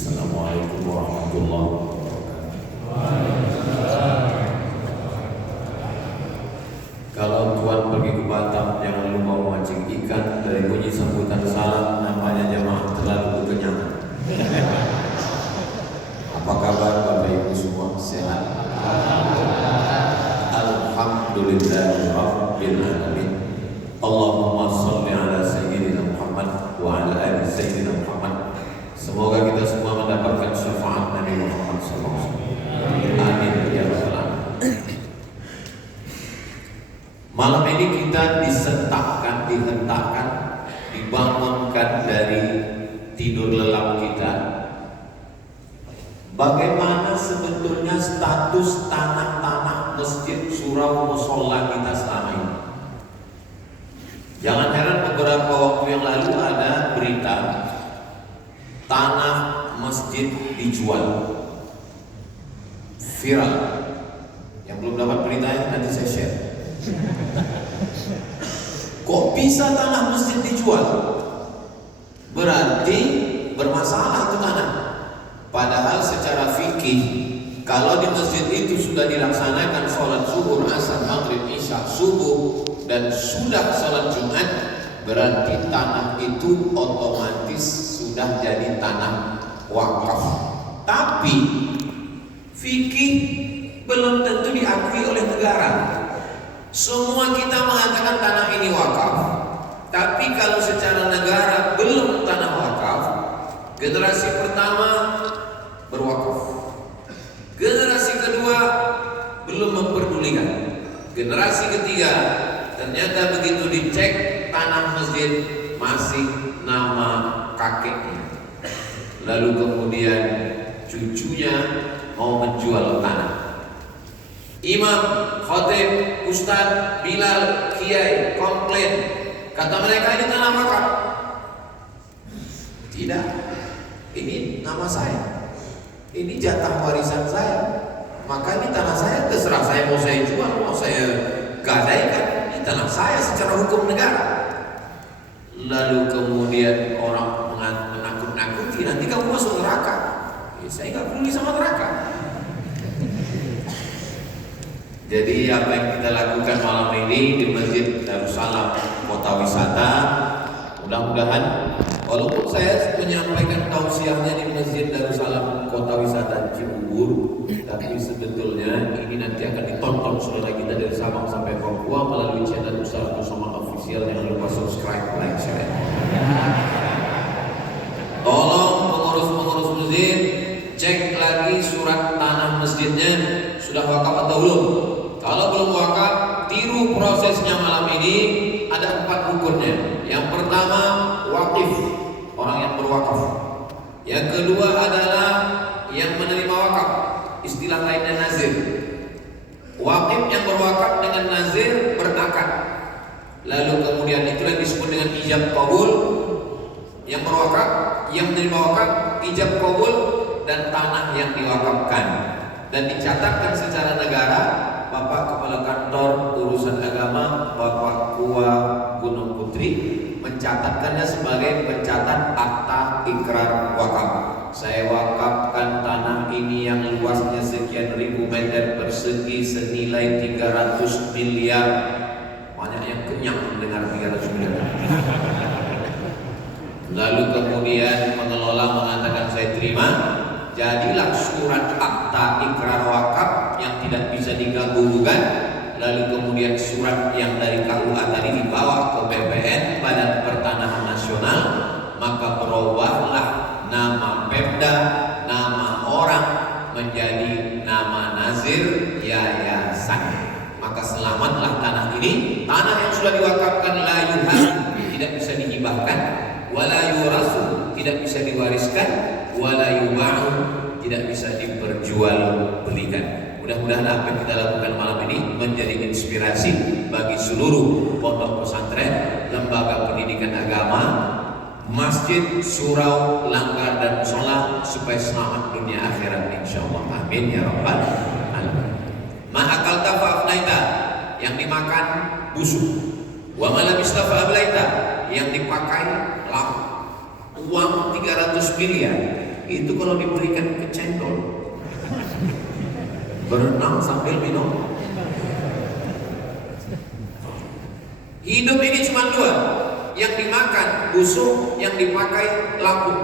Assalamualaikum warahmatullahi wabarakatuh. Kalau tuan pergi ke Batam, jangan lupa memancing ikan. Dari bunyi sambutan salam, namanya jamaah terlalu kekenyangan. Apa kabar Bapak Ibu semua? Sehat? Alhamdulillah Rabbil Alamin. Allahumma salli ala Sayyidina Muhammad wa ala ali Sayyidina Muhammad. Semoga kita semua mendapatkan syafaat Nabi Muhammad SAW. Amin ya rabbal alamin. Malam ini kita dihentakkan, dibangunkan dari tidur lelap kita. Bagaimana sebetulnya status tanah-tanah masjid, surau, musola kita selama ini? Jangan heran beberapa waktu yang lalu ada berita tanah masjid dijual, viral. Yang belum dapat beritanya nanti saya share. Kok bisa tanah masjid dijual? Berarti bermasalah itu tanah. Padahal secara fikih, kalau di masjid itu sudah dilaksanakan sholat zuhur, asar, maghrib, isya, subuh, dan sudah sholat Jumat, berarti tanah itu otomatis sudah jadi tanah wakaf. Tapi fikih belum tentu diakui oleh negara. Semua kita mengatakan tanah ini wakaf, tapi kalau secara negara belum tanah wakaf. Generasi pertama berwakaf, generasi kedua belum memperdulikan, generasi ketiga ternyata begitu dicek tanah masjid masih nama kakeknya. Lalu kemudian cucunya mau menjual tanah. Imam, khatib, ustadz, bilal, kiai komplain, kata mereka ini tanah wakaf. Tidak, ini nama saya, ini jatah warisan saya, maka ini tanah saya, terserah saya mau saya jual, mau saya gadaikan, ini tanah saya secara hukum negara. Lalu kemudian orang menakut-nakuti, nanti kamu masuk neraka. Ya, saya nggak peduli sama neraka. Jadi apa yang kita lakukan malam ini di Masjid Darussalam Kota Wisata, mudah-mudahan walaupun saya menyampaikan tausiahnya di Masjid Darussalam Kota Wisata Cibubur, tapi sebetulnya ini nanti akan ditonton saudara kita dari Sabang sampai Papua melalui channel Ustaz Somad Official. Jangan lupa subscribe, like, share. Tolong pengurus-pengurus masjid cek lagi surat tanah masjidnya sudah wakaf atau belum. Kalau belum wakaf, tiru prosesnya malam ini. Ada 4 rukunnya. Yang pertama wakif, orang yang berwakaf. Yang kedua adalah yang menerima wakaf, istilah lainnya nazir. Wakif yang berwakaf dengan nazir berakad. Lalu kemudian itulah disebut dengan ijab qabul. Yang berwakaf, yang menerima wakaf, ijab qabul, dan tanah yang diwakafkan. Dan dicatatkan secara negara. Bapak Kepala Kantor Urusan Agama Bapak Kua Gunung Putri mencatatkannya sebagai pencatat akta ikrar wakaf. Saya wakafkan tanah ini yang luasnya sekian ribu meter persegi senilai 300 miliar. Banyak yang kenyang mendengar 300 miliar. Lalu kemudian pengelola mengatakan saya terima. Jadilah surat akta ikrar wakaf yang tidak bisa diganggu-gugat. Lalu kemudian surat yang dari KUA tadi dibawa ke BPN, Badan Pertanahan Nasional. Maka berubahlah nama Pemda, nama orang menjadi nama nazir yayasan. Maka selamatlah tanah ini. Tanah yang sudah diwakafkan la yuhas, tidak bisa dihibahkan, wala yurasu, tidak bisa diwariskan, wala yuba'u, tidak bisa diperjualbelikan. Mudah-mudahan apa yang kita lakukan malam ini menjadi inspirasi bagi seluruh pondok pesantren, lembaga pendidikan agama, masjid, surau, langgar, dan musola supaya selamat dunia akhirat insyaallah. Amin ya rabbal alamin. Ma'akal tafa'afnaita, yang dimakan busuk. Wa malabista fa'ablaita, yang dipakai lama. Uang 300 miliar Itu kalau diberikan ke cendol, berenang sambil minum. Hidup ini cuma dua, yang dimakan busuk, yang dipakai laku.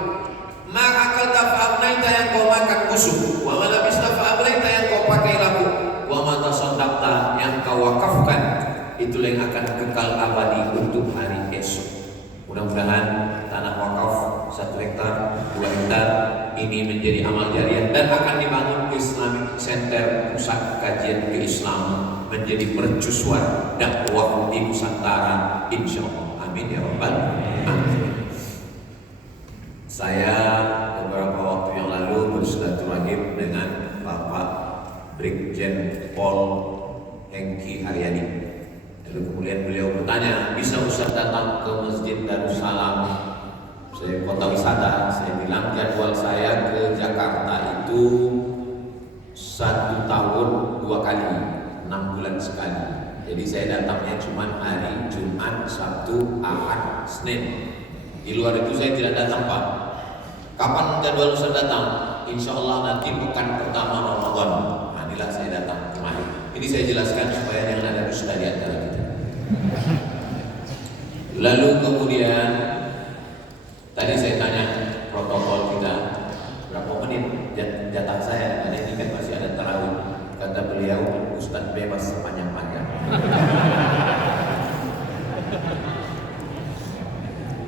Maka akalta fa'ablaita, yang kau makan busuk, wa malabista fa'ablaita, yang kau pakai laku, wa mata sondakta, yang kau wakafkan, itulah yang akan kekal abadi untuk hari esok. Mudah-mudahan tanah wakaf 1 hektar, 2 hektar ini menjadi amal jariah dan akan dibangun Islamic Center, pusat kajian keislaman, menjadi mercusuar dakwah di Nusantara, insyaallah. Amin ya rabbal alamin. Saya beberapa waktu yang lalu bersilaturahim dengan Bapak Brigjen Pol Hengki Haryadi. Lalu kemudian beliau bertanya, bisa Ustaz datang ke Masjid Darussalam? Saya kota wisata. Saya bilang jadwal saya ke Jakarta itu 1 tahun 2 kali, 6 bulan sekali. Jadi saya datangnya cuma hari Jumat, Sabtu, Ahad, Senin. Di luar itu saya tidak datang, Pak. Kapan jadwal Ustaz datang? Insya Allah nanti pekan pertama Ramadan. Nah, inilah saya datang kemarin. Ini saya jelaskan supaya jangan ada dusta di antara kita. Lalu kemudian tadi saya tanya protokol kita berapa menit jatah saya, karena ini kan masih ada tarawih. Kata beliau, Ustaz bebas sepanjang-panjang.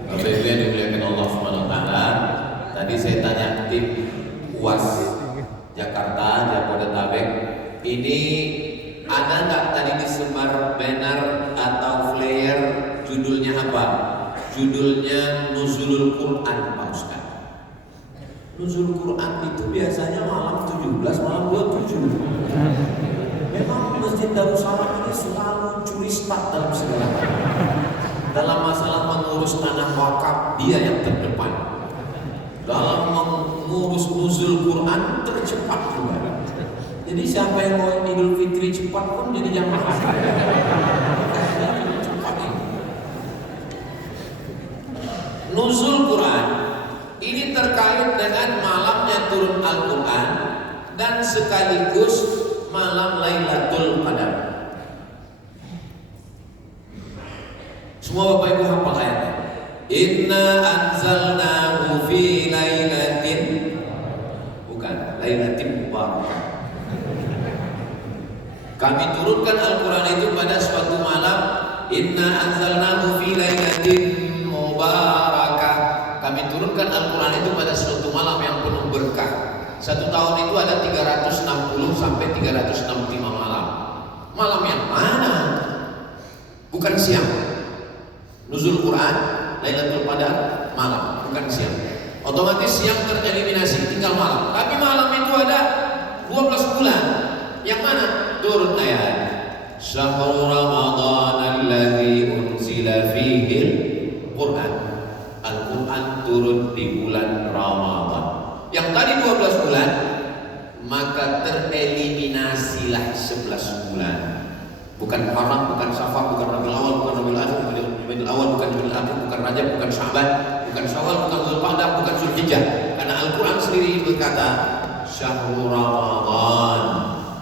Bapak Ibu yang dimuliakan Allah Subhanahu wa taala, tadi saya tanya tim UAS Jakarta, Jabodetabek, ini ada nggak tadi disebar banner atau flyer, judulnya apa? Judulnya Nuzulul Quran, Pak Ustaz. Nuzul Quran itu biasanya malam 17, malam 27. Memang Masjid Darussalam ini selalu curi start dalam segala hal. Dalam masalah mengurus tanah wakaf, dia yang terdepan. Dalam mengurus nuzul Quran, tercepat juga. Jadi siapa yang mau Idul Fitri cepat pun jadi jamaah. Cepat ini. Nuzul Quran ini terkait dengan malamnya turun Al-Quran dan sekaligus malam Lailatul Qadar. Semua Bapak Ibu hafal ayatnya. Inna anzalnahu fi lailatin, bukan lailatin mubarakah. Kami turunkan Al-Quran itu pada suatu malam. Inna anzalnahu fi lailatin mubarakah. Kami turunkan Al-Quran itu pada suatu malam yang penuh berkah. 1 tahun itu ada 360 sampai 365 malam. Malam yang mana? Bukan siang. Nuzul Quran, Lailatul Qadar, malam, bukan siang. Otomatis siang tereliminasi, tinggal malam. Tapi malam itu ada 12 bulan. Yang mana? Turun ayat. Syahrul Ramadan alladzi unzila fihi Al-Quran. Al-Quran turun di bulan Ramadan. Yang tadi 12 bulan, maka tereliminasilah 11 bulan. Bukan Haram, bukan Safar, bukan Rabiul Awal, bukan Rabiul Akhir, bukan Rabiul Awal, bukan Rabiul Akhir, bukan Rajab, bukan Sya'ban, bukan Syawal, bukan Dzulqa'dah, bukan Dzulhijjah. Karena Al-Quran sendiri berkata Syahrul Ramadan,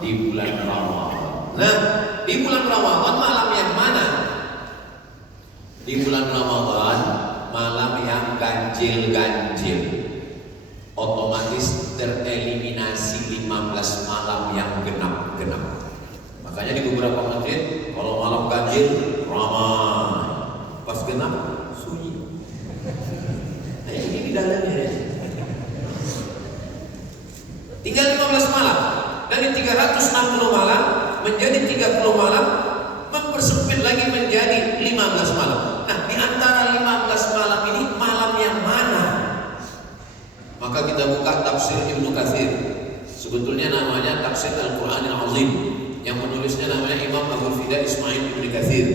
di bulan Ramadan. Nah, di bulan Ramadan malam yang mana? Di bulan Ramadan malam yang ganjil-ganjil, otomatis tereliminasi 15 malam yang genap-genap. Makanya di beberapa masjid kalau malam ganjil ramai, pas genap sunyi. Nah, ini di dalamnya. Tinggal 15 malam. Dari 360 malam menjadi 30 malam, mempersempit lagi menjadi 15 malam. Nah, di antara 15 malam ini malam yang mana? Maka kita buka tafsir Ibnu Katsir. Sebetulnya namanya Tafsir Al-Qur'anil Azim. Yang menulisnya namanya Imam Abu Fida Ismail Ibnu Katsir.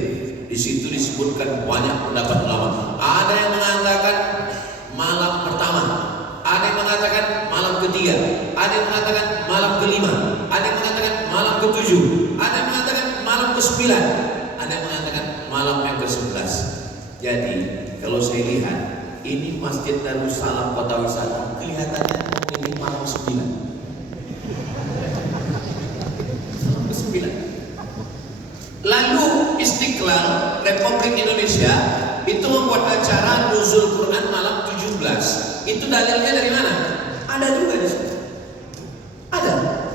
Di situ disebutkan banyak pendapat ulama. Ada yang mengatakan malam pertama, ada yang mengatakan malam ketiga, ada yang mengatakan malam kelima, ada yang mengatakan malam ketujuh, ada yang mengatakan malam ke-9, ada yang mengatakan malam yang ke-11. Jadi kalau saya lihat ini Masjid Darussalam Kota Wisata kelihatannya ini malam 9. Malam ke-9. Lalu Istiqlal Republik Indonesia itu membuat acara nuzul Quran malam 17. Itu dalilnya dari mana? Ada juga di situ. Ada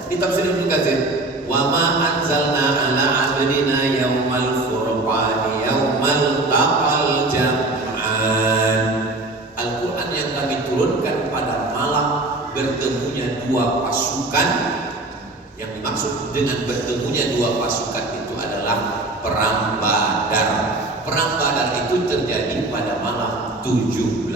di tafsir Ibnu Katsir. Wa ma anzalna ala abdina yaumal furqan yaumal taqal jam'an. Al-Quran yang kami turunkan pada malam bertemunya dua pasukan. Yang dimaksud dengan bertemunya dua pasukan itu adalah perang Badar. Perang Badar itu terjadi pada malam 17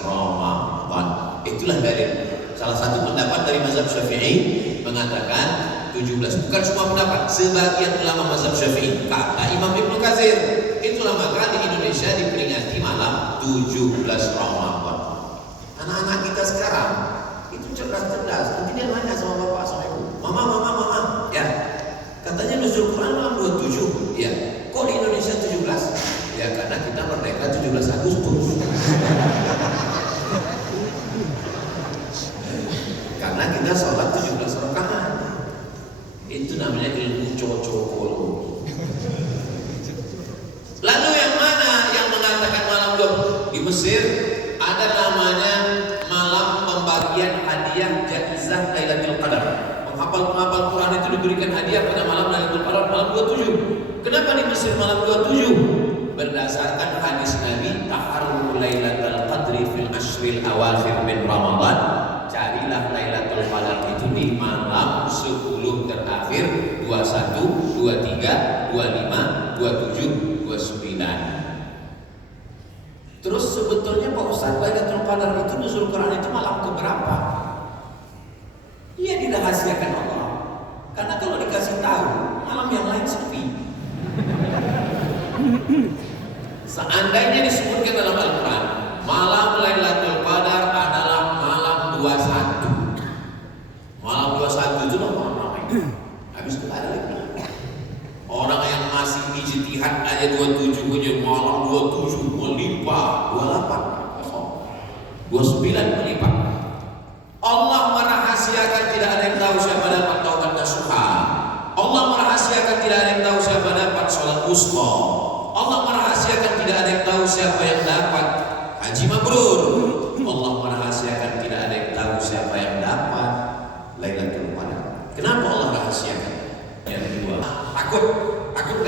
Ramadan. Itulah dalil. Salah satu pendapat dari mazhab Syafi'i mengatakan 17. Bukan semua pendapat. Sebagian ulama mazhab Syafi'i kata Imam Ibnu Katsir. Itulah maka di Indonesia diperingati malam 17 Ramadan. Anak-anak kita sekarang itu cerdas-cerdas. Nanti dia nanya sama bapak sama ibu, mama, ya katanya nuzul Quran malam 27. Ya, kok di Indonesia 17? Ya karena kita merdeka 17 Agustus. Karena kita sholat 17 rakaat. Itu namanya ilmu cocokol. Lalu yang mana yang mengatakan malam 20? Di Mesir ada namanya malam pembagian hadiah jaizah Lailatul Qadar. Penghafal Quran itu diberikan hadiah pada malam Lailatul Qadar malam 27. Kenapa di Mesir malam 27? Berdasarkan hadis Nabi, taharru Lailatul Qadri fil ashril awakhir min Ramadan. Carilah Lailatul Qadar itu di malam 10 terakhir, 21, 23, 25, 27, 29. Terus sebetulnya Pak Ustaz, Lailatul Qadar itu nuzul Quran itu malam keberapa? Ia dirahasiakan Allah. Karena kalau dikasih tahu, malam yang lain sepi. Seandainya disebutkan dalam Al-Quran, malam Lailatul Qadar adalah malam 21. Malam 21 itu malam ramai. Habis itu ada lagi. Orang yang masih ijtihad aja 27 punya malam 27 melimpah 28 29 melimpah. Allah merahasiakan tidak ada yang tahu siapa dapat taubat nasuha. Allah merahasiakan tidak ada yang tahu siapa dapat sholat wusta. Allah merahasiakan tidak ada yang tahu siapa yang dapat haji mabrur. Allah merahasiakan tidak ada yang tahu siapa yang dapat Lailatul Qadar. Kenapa Allah rahasiakan? Yang kedua, takut.